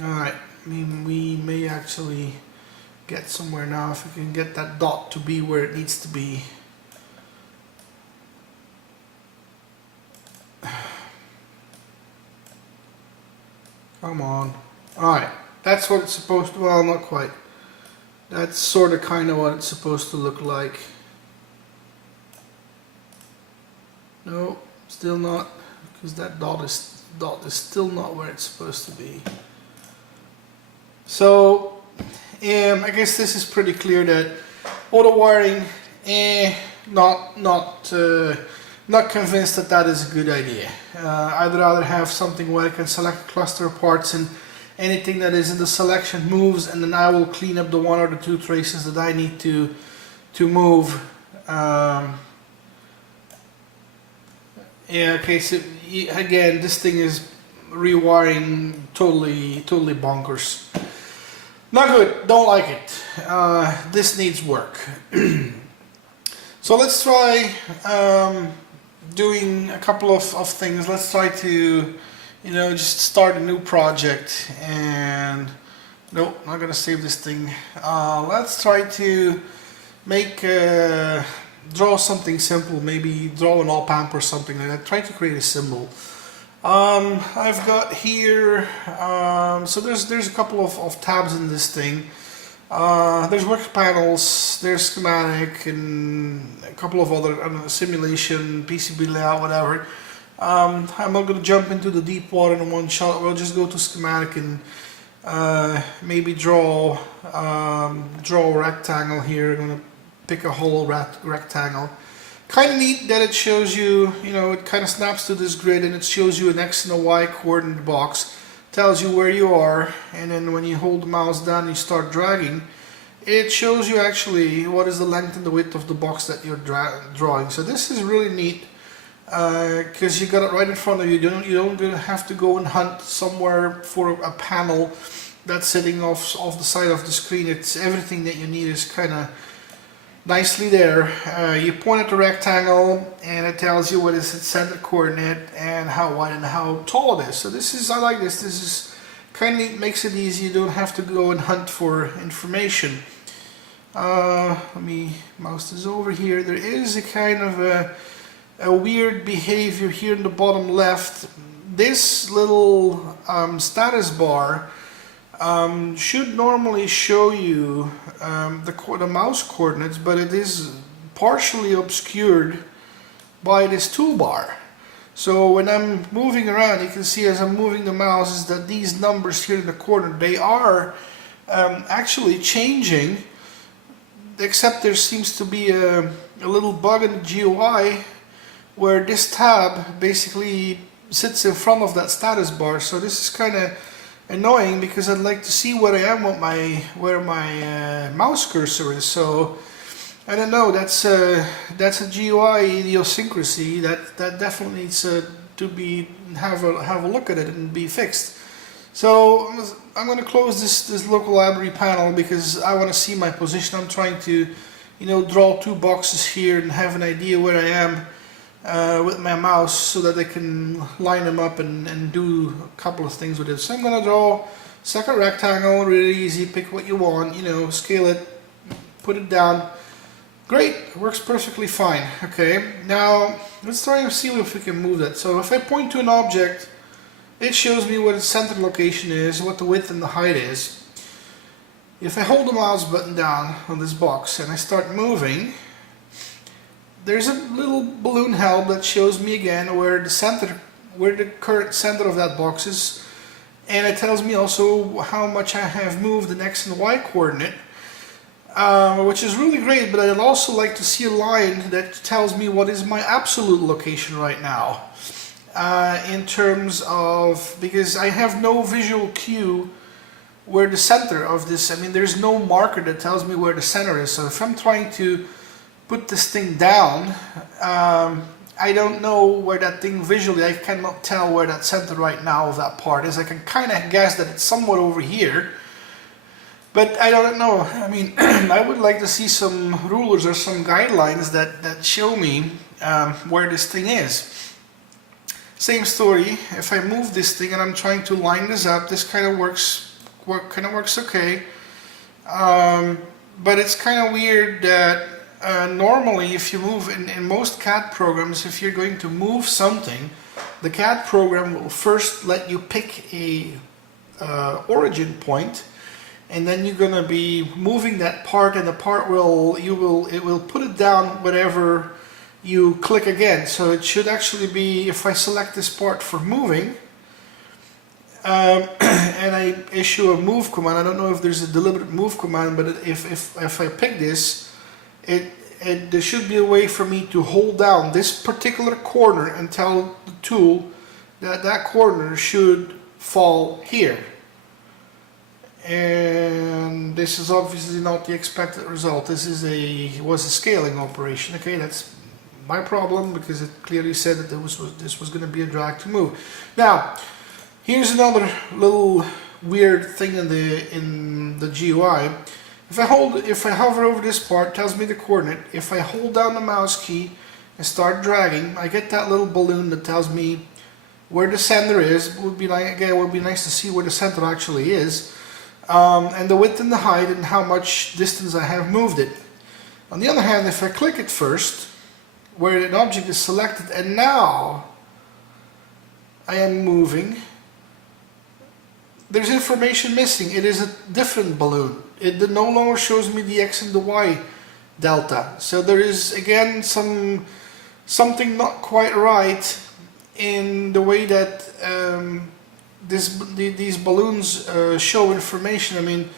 Alright, I mean, we may actually get somewhere now if we can get that dot to be where it needs to be. Come on. Alright, that's what it's supposed to, well, not quite. That's sort of kind of what it's supposed to look like. No, still not, because that dot is still not where it's supposed to be. So, I guess this is pretty clear that auto wiring, not convinced that that is a good idea. I'd rather have something where I can select a cluster of parts and anything that is in the selection moves, and then I will clean up the one or the two traces that I need to move. Yeah, okay, so again, this thing is rewiring totally bonkers. Not good, don't like it. This needs work. So let's try doing a couple of things. Let's try to, just start a new project. And nope, not gonna save this thing. Let's try to make draw something simple. Maybe draw an op-amp or something like that. Try to create a symbol. I've got here, so there's a couple of tabs in this thing. There's work panels, there's schematic, and a couple of other simulation, PCB layout, whatever. I'm not going to jump into the deep water in one shot. We'll just go to schematic and maybe draw a rectangle here. I'm going to pick a whole rectangle. Kind of neat that it shows you, it kind of snaps to this grid and it shows you an X and a Y coordinate box. Tells you where you are, and then when you hold the mouse down and you start dragging, it shows you actually what is the length and the width of the box that you're drawing. So this is really neat because you got it right in front of you. You don't have to go and hunt somewhere for a panel that's sitting off the side of the screen. It's everything that you need is kind of nicely there. You point at the rectangle and it tells you what is its center coordinate and how wide and how tall it is. So I like this. This is kind of makes it easy. You don't have to go and hunt for information. Let me mouse this over here. There is a kind of a weird behavior here in the bottom left. This little status bar should normally show you the mouse coordinates, but it is partially obscured by this toolbar. So when I'm moving around, you can see as I'm moving the mouse is that these numbers here in the corner, they are actually changing, except there seems to be a little bug in the GUI where this tab basically sits in front of that status bar. So this is kind of annoying because I'd like to see where I am with where my mouse cursor is. So I don't know. That's a GUI idiosyncrasy that definitely needs to be have a look at it and be fixed. So I'm going to close this local library panel because I want to see my position. I'm trying to draw two boxes here and have an idea where I am with my mouse so that I can line them up and do a couple of things with it. So I'm going to draw a second rectangle, really easy, pick what you want, scale it, put it down. Great, works perfectly fine. Okay, now let's try and see if we can move that. So if I point to an object, it shows me what its center location is, what the width and the height is. If I hold the mouse button down on this box and I start moving, there's a little balloon help that shows me again where the current center of that box is, and it tells me also how much I have moved the X and Y coordinate, which is really great. But I'd also like to see a line that tells me what is my absolute location right now, in terms of, because I have no visual cue where the center of this, there's no marker that tells me where the center is. So if I'm trying to put this thing down, I don't know where that thing visually, I cannot tell where that center right now of that part is. I can kind of guess that it's somewhat over here, but I don't know. I would like to see some rulers or some guidelines that show me where this thing is. Same story. If I move this thing and I'm trying to line this up, this kind of works okay. But it's kind of weird that normally if you move in most CAD programs, if you're going to move something, the CAD program will first let you pick a origin point, and then you're going to be moving that part, and the part it will put it down whenever you click again. So it should actually be, if I select this part for moving, and I issue a move command. I don't know if there's a deliberate move command, but if I pick this, there should be a way for me to hold down this particular corner and tell the tool that that corner should fall here. And this is obviously not the expected result. This was a scaling operation. Okay, that's my problem, because it clearly said that this was going to be a drag to move. Now, here's another little weird thing in the GUI. If I hover over this part, it tells me the coordinate. If I hold down the mouse key and start dragging, I get that little balloon that tells me where the center is. It would be nice to see where the center actually is, and the width and the height and how much distance I have moved it. On the other hand, if I click it first, where an object is selected, and now I am moving, there's information missing. It is a different balloon. It no longer shows me the X and the Y delta. So there is again something not quite right in the way that these balloons show information. I mean,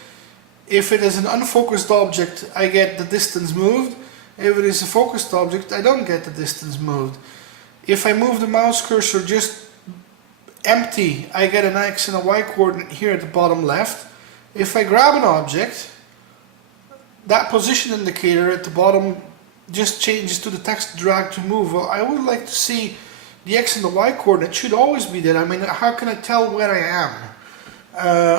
if it is an unfocused object, I get the distance moved. If it is a focused object, I don't get the distance moved. If I move the mouse cursor just empty, I get an X and a Y coordinate here at the bottom left. If I grab an object, that position indicator at the bottom just changes to the text drag to move. Well, I would like to see the X and the Y coordinate should always be there. I mean, how can I tell where I am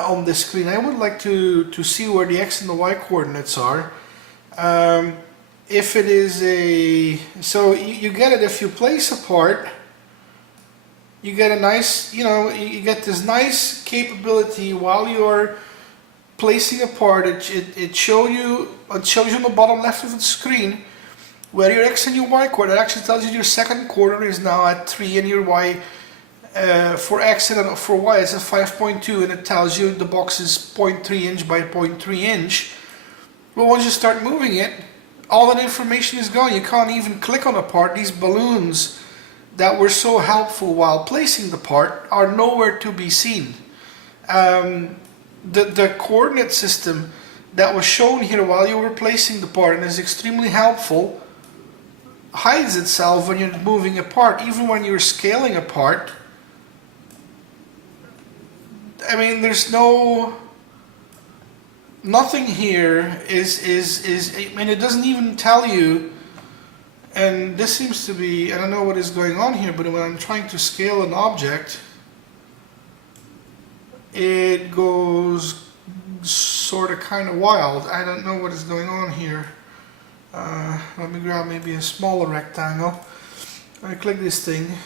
on this screen? I would like to see where the X and the Y coordinates are. If it is so you get it if you place a part. You get a nice, you get this nice capability while you're placing a part. It shows you on the bottom left of the screen where your X and your Y coordinate. It actually tells you your second coordinate is now at 3 and your Y for X and for Y it's at 5.2, and it tells you the box is 0.3 inch by 0.3 inch. But once you start moving it, all that information is gone. You can't even click on a part. These balloons that were so helpful while placing the part are nowhere to be seen. The coordinate system that was shown here while you were placing the part and is extremely helpful hides itself when you're moving a part, even when you're scaling a part. I mean, there's nothing here I mean, it doesn't even tell you. And this seems to be, I don't know what is going on here, but when I'm trying to scale an object, it goes sort of kind of wild. I don't know what is going on here. Let me grab maybe a smaller rectangle. I click this thing,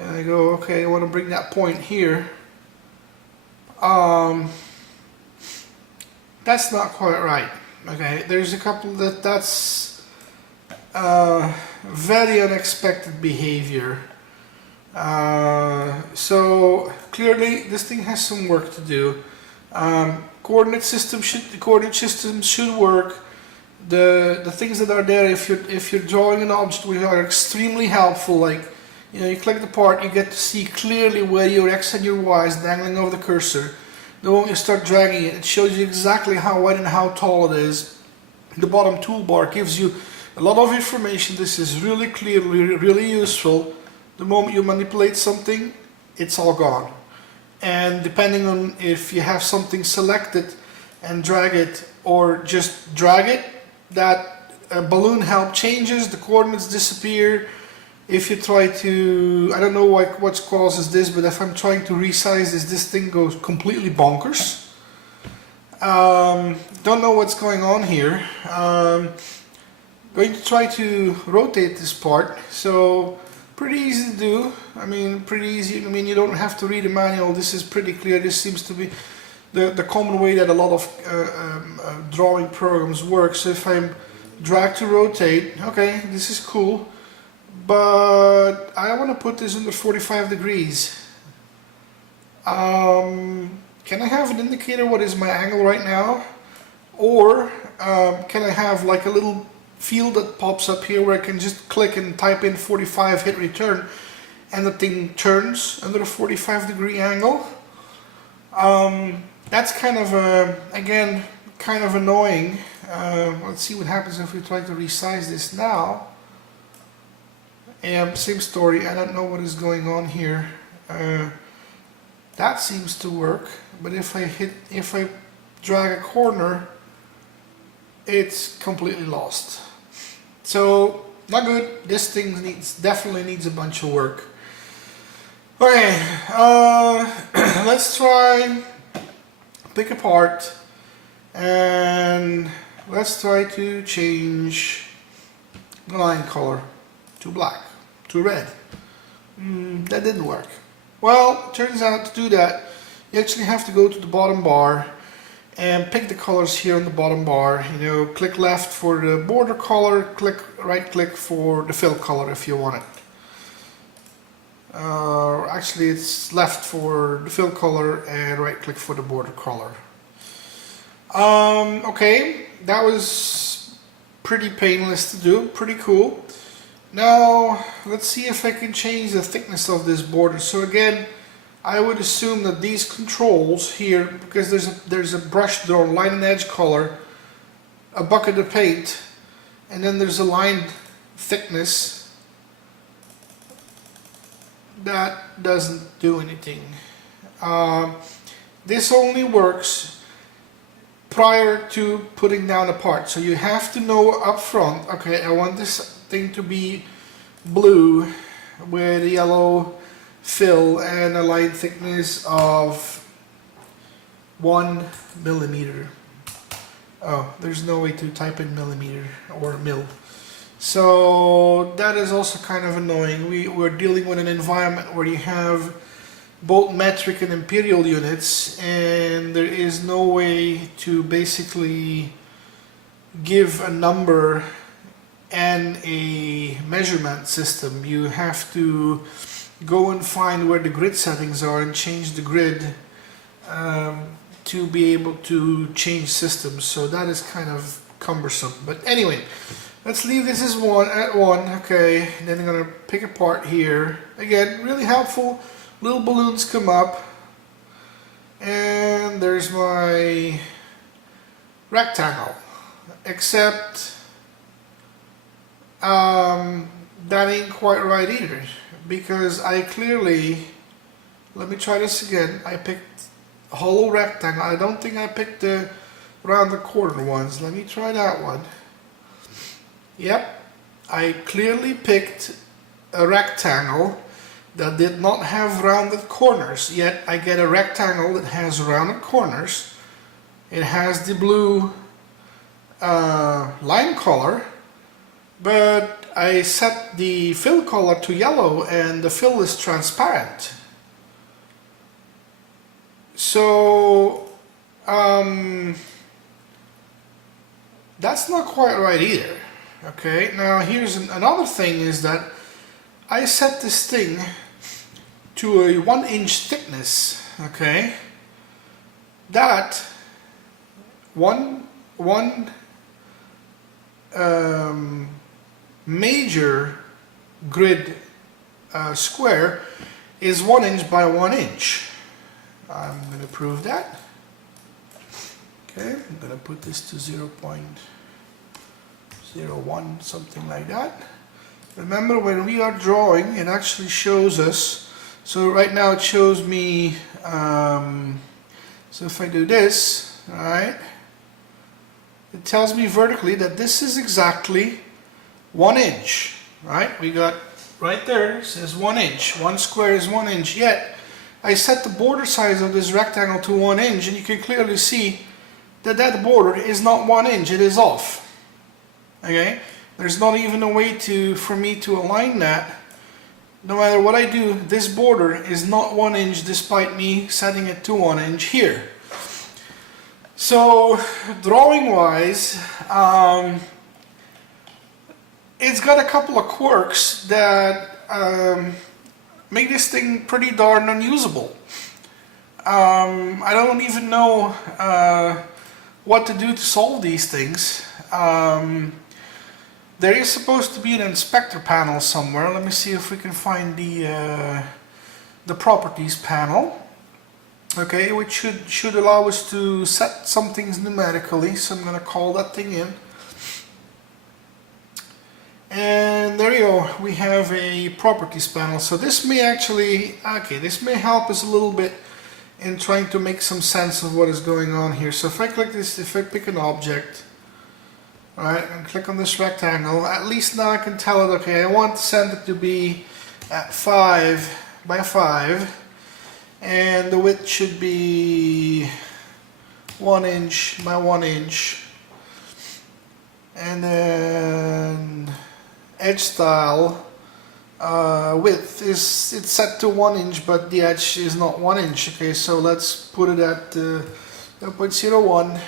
and I go, okay, I want to bring that point here. That's not quite right. Okay, there's a couple that's very unexpected behavior. So clearly this thing has some work to do. Coordinate systems should work. The things that are there, if you're drawing an object, which are extremely helpful, like you click the part, you get to see clearly where your X and your Y is dangling over the cursor. The moment you start dragging it, it shows you exactly how wide and how tall it is. The bottom toolbar gives you a lot of information. This is really clear, really useful. The moment you manipulate something, it's all gone. And depending on if you have something selected and drag it, or just drag it, that balloon help changes, the coordinates disappear. If you try to, I don't know what causes this, but if I'm trying to resize this thing goes completely bonkers. Don't know what's going on here. Going to try to rotate this part. So Pretty easy to do. I mean, pretty easy. I mean, you don't have to read a manual. This is pretty clear. This seems to be the common way that a lot of drawing programs work. So if I drag to rotate, okay, this is cool. But I want to put this under 45 degrees. Can I have an indicator what is my angle right now? Or can I have like a little field that pops up here where I can just click and type in 45, hit return, and the thing turns under a 45 degree angle? That's kind of, again, kind of annoying. Let's see what happens if we try to resize this now. And same story, I don't know what is going on here. That seems to work, but if I drag a corner, it's completely lost. So not good. This thing definitely needs a bunch of work. Okay, let's try pick apart, and let's try to change the line color to black, to red. That didn't work. Well, turns out to do that, you actually have to go to the bottom bar and pick the colors here on the bottom bar. You know, click left for the border color, right click for the fill color if you want it. Actually, it's left for the fill color and right click for the border color. Okay, that was pretty painless to do, pretty cool. Now let's see if I can change the thickness of this border. So again, I would assume that these controls here, because there's a brush drawn, line and edge color, a bucket of paint, and then there's a line thickness. That doesn't do anything. This only works prior to putting down a part. So you have to know up front, okay, I want this thing to be blue with yellow fill and a line thickness of 1 millimeter. Oh, there's no way to type in millimeter or mil. So that is also kind of annoying. We're dealing with an environment where you have both metric and imperial units, and there is no way to basically give a number and a measurement system. You have to go and find where the grid settings are and change the grid to be able to change systems. So that is kind of cumbersome. But anyway, let's leave this as at one. Okay, and then I'm gonna pick apart here. Again, really helpful. Little balloons come up, and there's my rectangle. Except that ain't quite right either, because I clearly, let me try this again. I picked a hollow rectangle. I don't think I picked the round the corner ones. Let me try that one. Yep, I clearly picked a rectangle that did not have rounded corners, yet I get a rectangle that has rounded corners. It has the blue line color, but I set the fill color to yellow and the fill is transparent. So that's not quite right either. Okay, now here's another thing, is that I set this thing to a 1 inch thickness. Okay, that one major grid square is 1 inch by 1 inch. I'm going to prove that. Okay, I'm going to put this to 0.01, something like that. Remember, when we are drawing, it actually shows us. So right now it shows me, so if I do this, alright, it tells me vertically that this is exactly 1 inch, right? We got right there, it says 1 inch, 1 square is 1 inch, yet I set the border size of this rectangle to 1 inch, and you can clearly see that that border is not 1 inch, it is off. Okay, there's not even a way for me to align that no matter what I do, this border is not 1 inch despite me setting it to 1 inch here. So drawing wise, it's got a couple of quirks that make this thing pretty darn unusable. I don't even know what to do to solve these things. There is supposed to be an inspector panel somewhere. Let me see if we can find the properties panel. Okay, which should allow us to set some things numerically. So I'm going to call that thing in. And there you go, we have a properties panel. So this may actually, okay, this may help us a little bit in trying to make some sense of what is going on here. So if I click this, if I pick an object, alright, and click on this rectangle, at least now I can tell it, okay, I want to send it to be at 5 by 5, and the width should be 1 inch by 1 inch, and then edge style width is, it's set to 1 inch, but the edge is not 1 inch. Okay, so let's put it at 0.01.